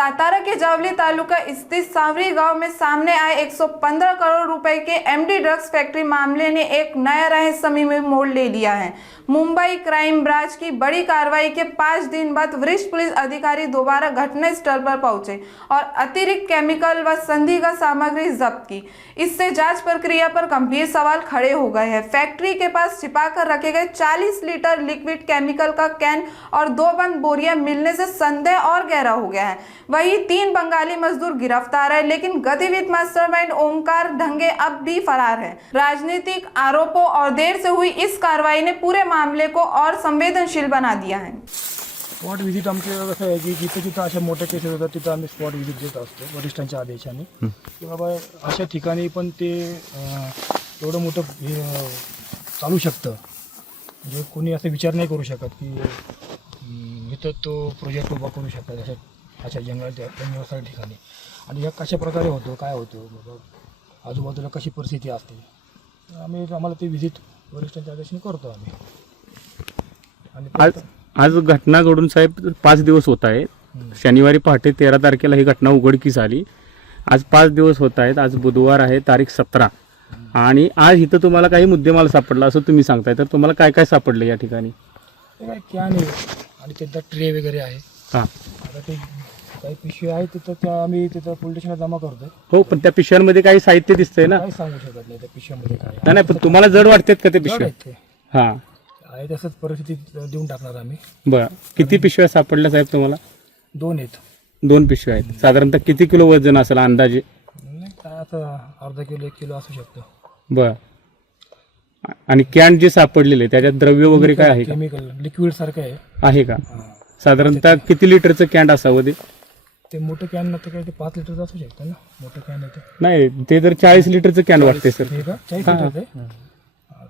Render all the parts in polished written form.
सातारा के जावली तालुका स्थित सावरी गांव में सामने आए 115 करोड़ रुपए के एमडी ड्रग्स फैक्ट्री मामले ने एक नया रहस्यमय मोड़ ले लिया है। मुंबई क्राइम ब्रांच की बड़ी कार्रवाई के 5 दिन बाद वरिष्ठ पुलिस अधिकारी दोबारा घटनास्थल पर पहुंचे और अतिरिक्त केमिकल व संदिग्ध सामग्री जब्त की। इससे जांच प्रक्रिया पर गंभीर सवाल खड़े हो गए हैं। फैक्ट्री के पास छिपाकर रखे गए 40 लीटर लिक्विड केमिकल का कैन और 2 बंद बोरियां मिलने से संदेह और गहरा हो गया है। वहीं 3 बंगाली मजदूर गिरफ्तार है, लेकिन गतिविधि मास्टरमाइंड ओमकार ढंगे अब भी फरार है। राजनीतिक आरोपों और देर से हुई इस कार्रवाई ने पूरे मामले को और संवेदनशील बना दिया है। स्पॉट व्हिजिट आमचं कसं आहे की जिथं जिथं अशा मोठ्या केसेस होतात तिथं आम्ही स्पॉट व्हिजिट देत असतो वरिष्ठांच्या आदेशाने की बाबा अशा ठिकाणी पण ते एवढं मोठं चालू शकतं, म्हणजे कोणी असं विचार नाही करू शकत की इथं तो प्रोजेक्ट उभा करू शकतात अशा जंगलाच्या ठिकाणी। आणि ह्या कशा प्रकारे होतो, काय होतो, बाबा आजूबाजूला कशी परिस्थिती असते, आम्हाला ते व्हिजिट वरिष्ठांच्या आदेशाने करतो आम्ही। आणि आज घटना घडून साहेब 5 दिवस होत आहेत। शनिवारी पहाटे 13 तारखेला ही घटना उघडकीस आली। आज 5 दिवस होत आहेत। आज बुधवार आहे, तारीख 17, आणि आज इथं तुम्हाला काही मुद्देमाल सापडला असं तुम्ही सांगताय, तर तुम्हाला काय काय सापडलं या ठिकाणी? काय कॅन आहे आणि तिथं ट्रे वगैरे आहे। हां, आता ते काही पिशवी आहे तिथं त्या आम्ही तिथं पोलीस स्टेशनला जमा करतोय। हो, पण त्या पिशव्यांमध्ये काही साहित्य दिसतंय ना? काही सांगू शकत नाही त्या पिशव्यामध्ये काय नाही नाही, पण तुम्हाला जड वाटतात का ते पिशव्या? ते हां, आहे तसंच परिस्थितीत देऊन टाकणार आम्ही। बरं, किती पिशव्या सापडल्या साहेब तुम्हाला? 2 आहेत। 2 पिशव्या आहेत। साधारणतः किती किलो वजन असेल अंदाजे? नाही काय आता अर्धा किलो 1 किलो असू शकतं। बरं, आणि कॅन जे सापडलेले त्याच्यात द्रव्य वगैरे काय आहे का? केमिकल लिक्विड सारखं आहे का? साधारणतः किती लिटरचं कॅन असावं ते? ते मोठं कॅन ना तर काय ते 5 लिटरचं असू शकतं ना, मोठं कॅन आहे ते। नाही, ते जर 40 लिटरचं कॅन वाटते सर। हे का 40 लिटर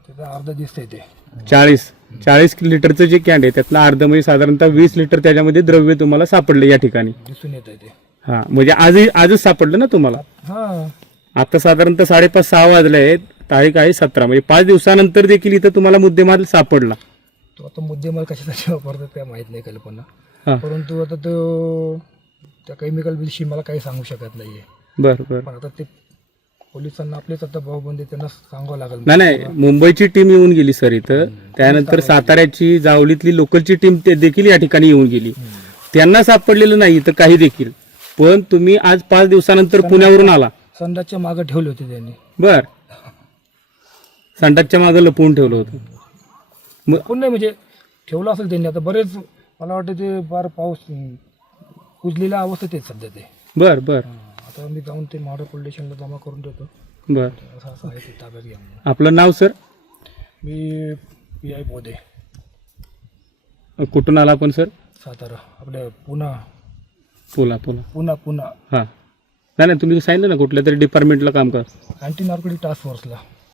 ते अर्धा दिसतंय ते। 40 लिटरचं जे कॅन आहे त्यातलं अर्ध म्हणजे साधारणतः 20 लिटर त्याच्यामध्ये द्रव्य तुम्हाला सापडलं या ठिकाणी दिसून येत आहे ते। हां, म्हणजे आजच सापडलं ना तुम्हाला? हां, आता साधारणतः 5:30-6 वाजले आहेत, तारीख आहे 17, म्हणजे 5 दिवसानंतर देखील इथं तुम्हाला मुद्देमाल सापडला। तो आता मुद्देमाल कशासाठी वापरतात काय माहित नाही कल्पना, हां, परंतु आता तो त्या केमिकल विषयी मला काही सांगू शकत नाहीये। बरं बरं। पण आता ते पोलिसांना आपलेच आता भाऊबंदी त्यांना सांगावं लागेल। नाही, मुंबईची टीम येऊन गेली सर इथं, त्यानंतर साताऱ्याची जावलीतली लोकलची टीम ते देखील या ठिकाणी येऊन गेली। त्यांना सापडलेलं नाही इथं काही देखील, पण तुम्ही आज 5 दिवसानंतर पुण्यावरून आला। संडासच्या मागे ठेवले होते त्यांनी। बर, संडासच्या मागे लपवून ठेवलं होतं? कोण नाही म्हणजे ठेवलं असेल त्यांनी। आता बरेच मला वाटतं ते बार पाऊस कुजलेल्या अवस्थेत आहेत सध्या ते। बर बर, आता मी जाऊन ते महाड पोलीस स्टेशनला जमा करून देतो। बर, असं आहे ते ताब्यात घ्या। आपलं नाव सर? मी PI बोधे, कुठून आला आपण सर? सातारा, आपल्या पुणा। पुणा। पुणा हां, नाही तुम्ही सांगितलं ना कुठल्या तरी डिपार्टमेंटला काम कर? Anti narcotic task फोर्सला।